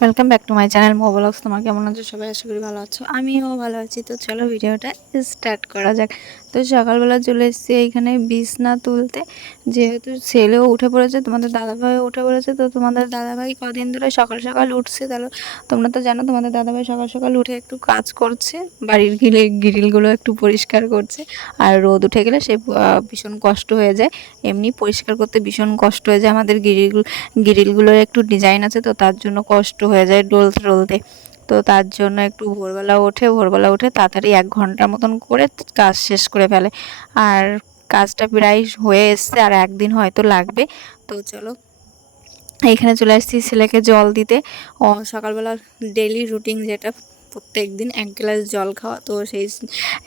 Welcome back to my channel Mo blogs. তোমার কেমন আছো সবাই? আশা করি ভালো আছো, আমিও ভালো আছি। তো চলো ভিডিওটা স্টার্ট করা যাক। তো সকালবেলা চলে এসেছি এইখানে বিছনা তুলতে, যেহেতু ছেলেও উঠে পড়েছে, তোমাদের দাদাভাইও উঠে পড়েছে। তো তোমাদের দাদাভাই কদিন ধরে সকাল সকাল উঠছে, তাহলে তোমরা তো জানো তোমাদের দাদাভাই সকাল সকাল উঠে একটু কাজ করছে, বাড়ির গ্রিলগুলো একটু পরিষ্কার করছে। আর রোদ উঠে গেলে সে ভীষণ কষ্ট হয়ে যায়, এমনি পরিষ্কার করতে ভীষণ কষ্ট হয়ে যায়। আমাদের গ্রিলগুলোর একটু ডিজাইন আছে, তো তার জন্য কষ্ট হয়ে যায় ডলতে ডলতে। তো তার জন্য একটু ভোরবেলা উঠে তাড়াতাড়ি 1 ঘন্টার মতন করে কাজ শেষ করে ফেলে। আর কাজটা প্রায় হয়ে এসছে, আর একদিন হয়তো লাগবে। তো চলো এইখানে চলে আসছি ছেলেকে জল দিতে। সকালবেলা ডেইলি রুটিন যেটা, প্রত্যেক দিন 1 গ্লাস জল খাওয়া। তো সেই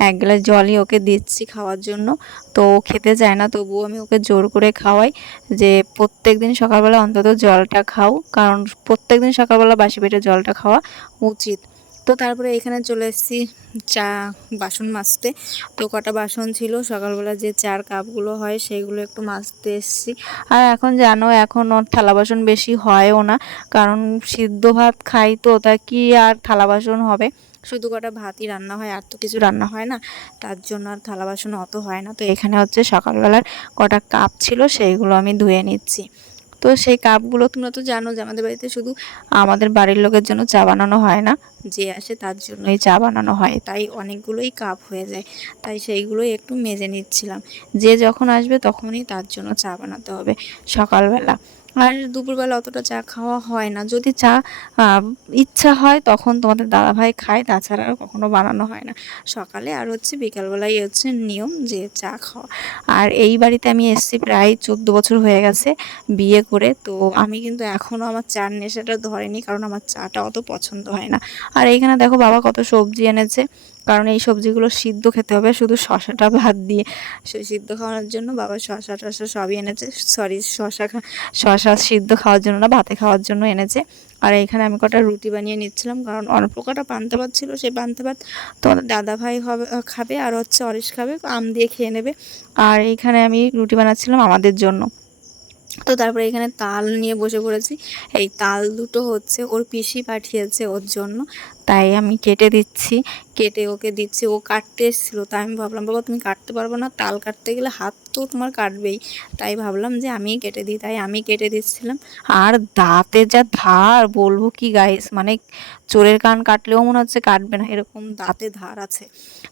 1 গ্লাস জলই ওকে দিচ্ছি খাওয়ার জন্য। তো ও খেতে চায় না, তবুও আমি ওকে জোর করে খাওয়াই যে প্রত্যেক দিন সকালবেলা অন্তত জলটা খাও, কারণ প্রত্যেক দিন সকালবেলা বাসি পেটে জলটা খাওয়া উচিত। তো তারপরে এখানে চলে এসেছি চা বাসন মাজতে। তো কটা বাসন ছিল সকালবেলা, যে চার কাপগুলো হয় সেইগুলো একটু মাজতে এসেছি। আর এখন জানো, এখন ওর থালা বাসন বেশি হয়ও না, কারণ সিদ্ধ ভাত খাই, তো তা কি আর থালা বাসন হবে। শুধু কটা ভাতই রান্না হয়, আর তো কিছু রান্না হয় না, তার জন্য আর থালা বাসন অত হয় না। তো এখানে হচ্ছে সকালবেলার কটা কাপ ছিল সেইগুলো আমি ধুয়ে নিচ্ছি। তো সেই কাপগুলো তোমরা তো জানো যে আমাদের বাড়িতে শুধু আমাদের বাড়ির লোকের জন্য চা বানানো হয় না, যে আসে তার জন্যই চা বানানো হয়, তাই অনেকগুলোই কাপ হয়ে যায়। তাই সেইগুলোই একটু মেজে নিচ্ছিলাম, যে যখন আসবে তখনই তার জন্য চা বানাতে হবে সকালবেলা। আর দুপুরবেলা অতটা চা খাওয়া হয় না, যদি চা ইচ্ছা হয় তখন তোমাদের দাদাভাই খায়, তাছাড়া আর কখনো বানানো হয় না সকালে। আর হচ্ছে বিকালবেলাই হচ্ছে নিয়ম যে চা খাওয়া। আর এই বাড়িতে আমি এসেছি প্রায় 14 বছর হয়ে গেছে বিয়ে করে। তো আমি কিন্তু এখনও আমার চার নেশাটা ধরেনি, কারণ আমার চাটা অত পছন্দ হয় না। আর এইখানে দেখো বাবা কত সবজি এনেছে, কারণ এই সবজিগুলো সিদ্ধ খেতে হবে শুধু শশাটা বাদ দিয়ে। সিদ্ধ খাওয়ানোর জন্য বাবা শশা টশা সবই এনেছে। সরি, শশা সিদ্ধ খাওয়ার জন্য না, ভাতে খাওয়ার জন্য এনেছে। আর এইখানে আমি কটা রুটি বানিয়ে নিচ্ছিলাম, কারণ অল্প কটা পান্তা ভাত ছিল, সেই পান্তা ভাত তোমাদের দাদাভাই খাবে, আর হচ্ছে অরিশ খাবে, আম দিয়ে খেয়ে নেবে। আর এইখানে আমি রুটি বানাচ্ছিলাম আমাদের জন্য। তো তারপরে এখানে তাল নিয়ে বসে পড়েছি। এই তাল দুটো হচ্ছে ওর পিসি পাঠিয়েছে ওর জন্য, তাই আমি কেটে দিচ্ছি, কেটে ওকে দিচ্ছি। ও কাটতে এসেছিলো, তাই আমি ভাবলাম বাবা তুমি কাটতে পারবো না, তাল কাটতে গেলে হাত তো তোমার কাটবেই, তাই ভাবলাম যে আমিই কেটে দিই, তাই আমি কেটে দিচ্ছিলাম। আর দাঁতে যা ধার, বলবো কি গাইস, মানে চোরের কান কাটলেও মনে হচ্ছে কাটবে না, এরকম দাঁতে ধার আছে।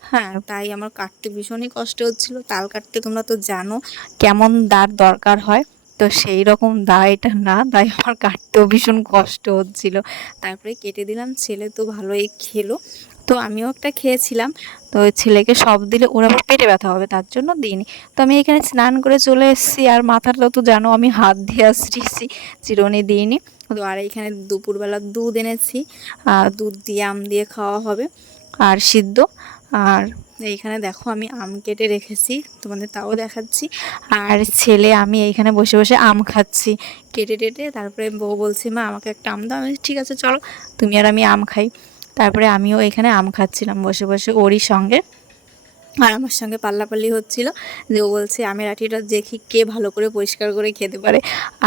হ্যাঁ, তাই আমার কাটতে ভীষণই কষ্ট হচ্ছিল। তাল কাটতে তোমরা তো জানো কেমন দাঁত দরকার হয়, তো সেই রকম দা এটা না, তাই আমার কাটতেও ভীষণ কষ্ট হচ্ছিল। তারপরে কেটে দিলাম, ছেলে তো ভালোই খেলো। তো আমিও একটা খেয়েছিলাম। তো ওই ছেলেকে সব দিলে ওর আবার পেটে ব্যথা হবে, তার জন্য দিইনি। তো আমি এখানে স্নান করে চলে এসেছি, আর মাথাটা তো জানো আমি হাত দিয়ে আসছি, চিরুনি দিইনি। তো আর এইখানে দুপুরবেলা দুধ এনেছি, দুধ দিয়ে আম দিয়ে খাওয়া হবে, আর সিদ্ধ। আর এইখানে দেখো আমি আম কেটে রেখেছি, তোমাদের তাও দেখাচ্ছি। আর ছেলে আমি এইখানে বসে বসে আম খাচ্ছি কেটে টেটে। তারপরে বউ বলছে মা আমাকে একটা আম দাও, আমি ঠিক আছে চলো তুমি আর আমি আম খাই। তারপরে আমিও এখানে আম খাচ্ছিলাম বসে বসে ওরই সঙ্গে। আর আমার সঙ্গে পাল্লাপাল্লি হচ্ছিল, যে ও বলছে আমের আঁটিটা দেখি কে ভালো করে পরিষ্কার করে খেতে পারে।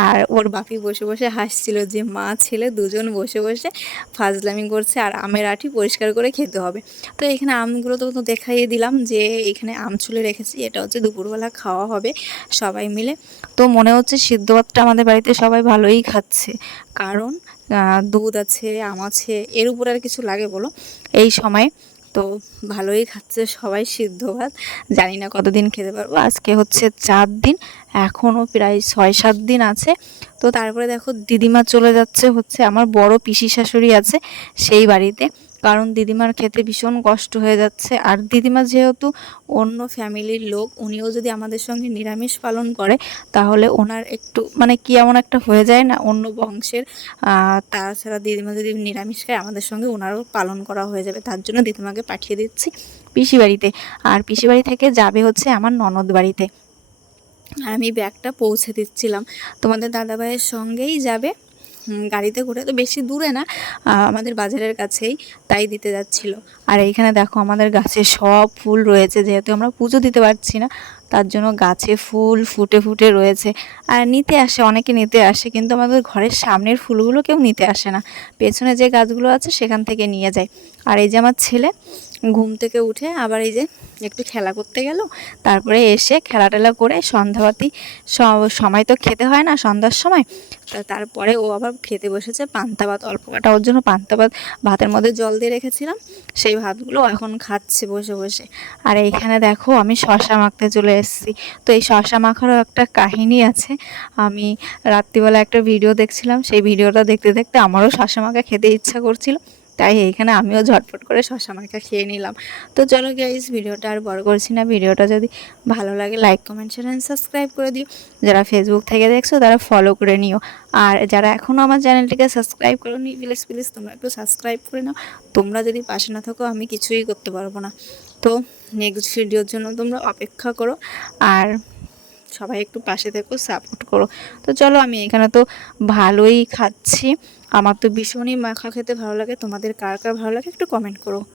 আর ওর বাপি বসে বসে হাসছিল যে মা ছেলে দুজন বসে বসে ফাজলামি করছে, আর আমের আঁটি পরিষ্কার করে খেতে হবে। তো এখানে আমগুলো তো দেখাইয়ে দিলাম যে এখানে আম ছুলে রেখেছি, এটা হচ্ছে দুপুরবেলা খাওয়া হবে সবাই মিলে। তো মনে হচ্ছে সিদ্ধ ভাতটা আমাদের বাড়িতে সবাই ভালোই খাচ্ছে, কারণ দুধ আছে, আম আছে, এর উপর আর কিছু লাগে বলো এই সময়? তো ভালোই খাচ্ছে সবাই সিদ্ধ ভাত। জানি না কতদিন খেতে পারবো, আজকে হচ্ছে 4 দিন, এখনও প্রায় 6-7 দিন আছে। তো তারপরে দেখো দিদিমা চলে যাচ্ছে, হচ্ছে আমার বড় পিসি শাশুড়ি আছে সেই বাড়িতে, কারণ দিদিমার খেতে ভীষণ কষ্ট হয়ে যাচ্ছে। আর দিদিমা যেহেতু অন্য ফ্যামিলির লোক, উনিও যদি আমাদের সঙ্গে নিরামিষ পালন করে, তাহলে ওনার একটু মানে কি এমন একটা হয়ে যায় না, অন্য বংশের। তাছাড়া দিদিমা যদি নিরামিষ খায় আমাদের সঙ্গে ওনারও পালন করা হয়ে যাবে, তার জন্য দিদিমাকে পাঠিয়ে দিচ্ছি পিসি বাড়িতে। আর পিসি বাড়ি থেকে যাবে হচ্ছে আমার ননদ বাড়িতে। আর আমি ব্যাগটা পৌঁছে দিচ্ছিলাম, তোমাদের দাদাভাইয়ের সঙ্গেই যাবে গাড়িতে করে, তো বেশি দূরে না, আমাদের বাজারের কাছেই, তাই দিতে যাচ্ছিল। আর এইখানে দেখো আমাদের গাছে সব ফুল রয়েছে, যেহেতু আমরা পুজো দিতে পারছি না তার জন্য গাছে ফুল ফুটে ফুটে রয়েছে। আর নিতে আসে, অনেকে নিতে আসে, কিন্তু আমাদের ঘরের সামনের ফুলগুলো কেউ নিতে আসে না, পেছনে যে গাছগুলো আছে সেখান থেকে নিয়ে যায়। আর এই যে আমার ছেলে ঘুম থেকে উঠে আবার এই যে একটু খেলা করতে গেল, তারপরে এসে খেলা টেলা করে সন্ধ্যাবাতি সময় তো খেতে হয় না সন্ধ্যার সময়, তারপরে ও আবার খেতে বসেছে পান্তা ভাত, অল্প কাটা ওর জন্য পান্তা ভাত ভাতের মধ্যে জল দিয়ে রেখেছিলাম, সেই ভাতগুলো এখন খাচ্ছে বসে বসে। আর এইখানে দেখো আমি শশা মাখতে চলে এসেছি। তো এই শশা মাখারও একটা কাহিনী আছে। আমি রাত্রিবেলা একটা ভিডিও দেখছিলাম, সেই ভিডিওটা দেখতে দেখতে আমারও শশা মাখা খেতে ইচ্ছা করছিল, তাই এইখানে আমিও ঝটপট করে শশা মাখা খেয়ে নিলাম। তো চলো গাইস, ভিডিওটা আর বড় করছি না, ভিডিওটা যদি ভালো লাগে like comment share and subscribe করে দিও। যারা ফেসবুক থেকে দেখছো তারা ফলো করে নিও, আর যারা এখনও আমার চ্যানেলটিকে সাবস্ক্রাইব করোনি প্লিজ প্লিজ তোমরা একটু সাবস্ক্রাইব করে নাও। তোমরা যদি পাশে না থাকো আমি কিছুই করতে পারবো না। তো নেক্সট ভিডিওর জন্য তোমরা অপেক্ষা করো, আর সবাই একটু পাশে থেকো, সাপোর্ট করো। তো চলো, আমি এখানে তো ভালোই খাচ্ছি, আমার তো ভীষণই মাখা খেতে ভালো লাগে, তোমাদের কার কার ভালো লাগে একটু কমেন্ট করো।